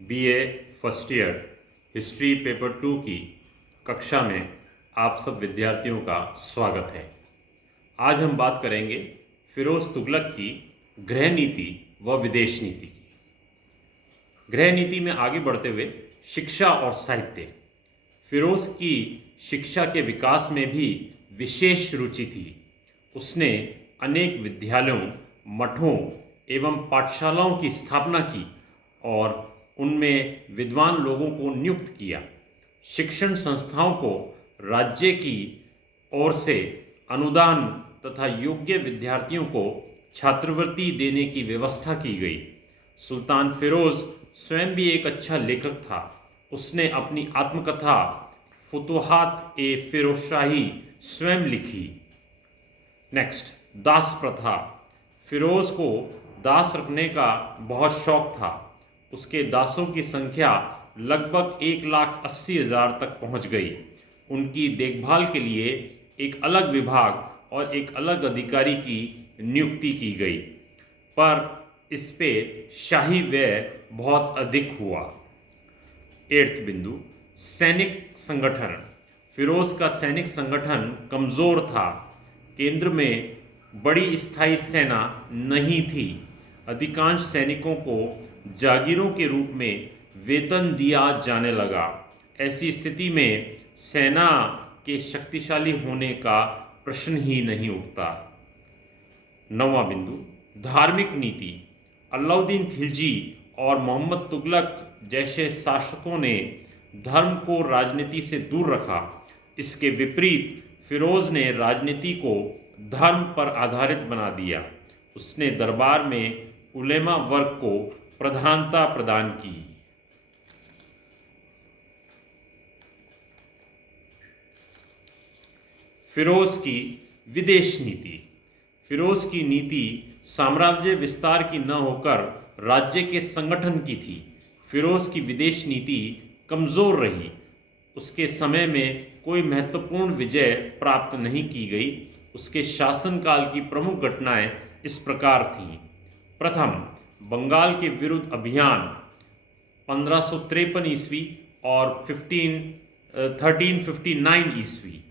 BA first year history paper 2 की कक्षा में आप सब विद्यार्थियों का स्वागत है। आज हम बात करेंगे फिरोज तुगलक की गृह नीति व विदेश नीति की। गृह नीति में आगे बढ़ते हुए शिक्षा और साहित्य। फिरोज की शिक्षा के विकास में भी विशेष रुचि थी। उसने अनेक विद्यालयों, मठों एवं पाठशालाओं की स्थापना की और उनमें विद्वान लोगों को नियुक्त किया। शिक्षण संस्थाओं को राज्य की ओर से अनुदान तथा योग्य विद्यार्थियों को छात्रवृत्ति देने की व्यवस्था की गई। सुल्तान फिरोज स्वयं भी एक अच्छा लेखक था। उसने अपनी आत्मकथा फुतुहात ए फिरोजशाही स्वयं लिखी। नेक्स्ट, दास प्रथा। फिरोज को दास रखने का बहुत शौक था। उसके दासों की संख्या लगभग 1,80,000 तक पहुंच गई। उनकी देखभाल के लिए एक अलग विभाग और एक अलग अधिकारी की नियुक्ति की गई, पर इस पे शाही व्यय बहुत अधिक हुआ। 8वां बिंदु, सैनिक संगठन। फिरोज का सैनिक संगठन कमजोर था। केंद्र में बड़ी स्थायी सेना नहीं थी। अधिकांश सैनिकों को जागीरों के रूप में वेतन दिया जाने लगा। ऐसी स्थिति में सेना के शक्तिशाली होने का प्रश्न ही नहीं उठता। 9वां बिंदु, धार्मिक नीति। अलाउद्दीन खिलजी और मोहम्मद तुगलक जैसे शासकों ने धर्म को राजनीति से दूर रखा। इसके विपरीत फिरोज ने राजनीति को धर्म पर आधारित बना दिया। उसने दरबार में उलेमा वर्ग को प्रधानता प्रदान की। फिरोज की विदेश नीति। फिरोज की नीति साम्राज्य विस्तार की न होकर राज्य के संगठन की थी। फिरोज की विदेश नीति कमजोर रही। उसके समय में कोई महत्वपूर्ण विजय प्राप्त नहीं की गई। उसके शासनकाल की प्रमुख घटनाएं इस प्रकार थीं। प्रथम, बंगाल के विरुद्ध अभियान 1553 ईस्वी और 1359 ईस्वी।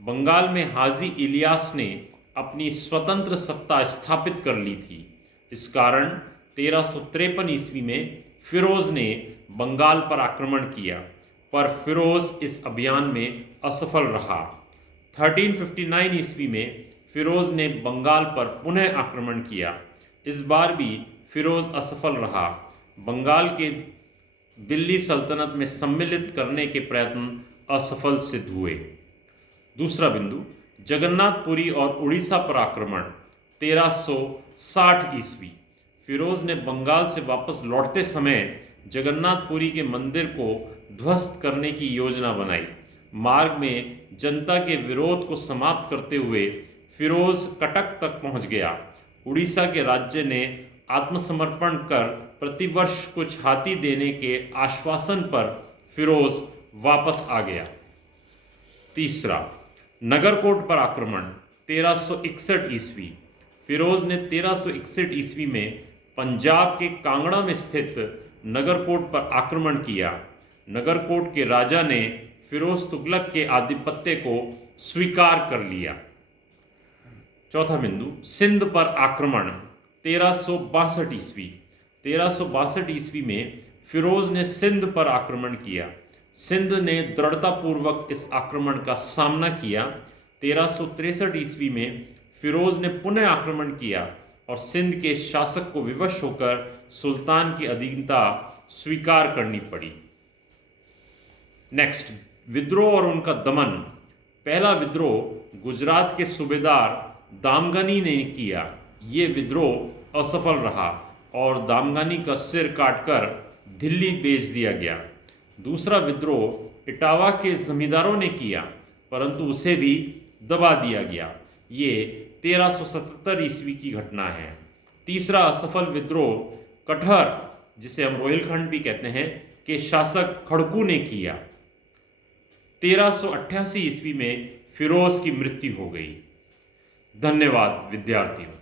बंगाल में हाजी इलियास ने अपनी स्वतंत्र सत्ता स्थापित कर ली थी। इस कारण 1353 ईस्वी में फिरोज ने बंगाल पर आक्रमण किया, पर फिरोज इस अभियान में असफल रहा। 1359 ईस्वी में फिरोज ने बंगाल पर पुनः आक्रमण किया। इस बार भी फिरोज असफल रहा। बंगाल के दिल्ली सल्तनत में सम्मिलित करने के प्रयत्न असफल सिद्ध हुए। दूसरा बिंदु, जगन्नाथपुरी और उड़ीसा पर आक्रमण 1360 ईस्वी। फिरोज ने बंगाल से वापस लौटते समय जगन्नाथपुरी के मंदिर को ध्वस्त करने की योजना बनाई। मार्ग में जनता के विरोध को समाप्त करते हुए फिरोज कटक तक पहुंच गया। उड़ीसा के राज्य ने आत्मसमर्पण कर प्रतिवर्ष कुछ हाथी देने के आश्वासन पर फिरोज वापस आ गया। तीसरा, नगरकोट पर आक्रमण 1361 ईस्वी। फिरोज ने 1361 ईस्वी में पंजाब के कांगड़ा में स्थित नगरकोट पर आक्रमण किया। नगरकोट के राजा ने फिरोज तुगलक के आधिपत्य को स्वीकार कर लिया। चौथा बिंदु, सिंध पर आक्रमण 1362 ईस्वी। 1362 ईस्वी में फिरोज ने सिंध पर आक्रमण किया। सिंध ने दृढ़तापूर्वक इस आक्रमण का सामना किया। 1363 ईस्वी में फिरोज ने पुनः आक्रमण किया और सिंध के शासक को विवश होकर सुल्तान की अधीनता स्वीकार करनी पड़ी। नेक्स्ट, विद्रोह और उनका दमन। पहला विद्रोह गुजरात के सूबेदार दामगानी ने किया। ये विद्रोह असफल रहा और दामगानी का सिर काटकर दिल्ली भेज दिया गया। दूसरा विद्रोह इटावा के जमींदारों ने किया, परंतु उसे भी दबा दिया गया। ये 1377 ईस्वी की घटना है। तीसरा असफल विद्रोह कटहर, जिसे हम रोहिलखंड भी कहते हैं, के शासक खड़कू ने किया। 1388 ईस्वी में फिरोज की मृत्यु हो गई। धन्यवाद विद्यार्थियों।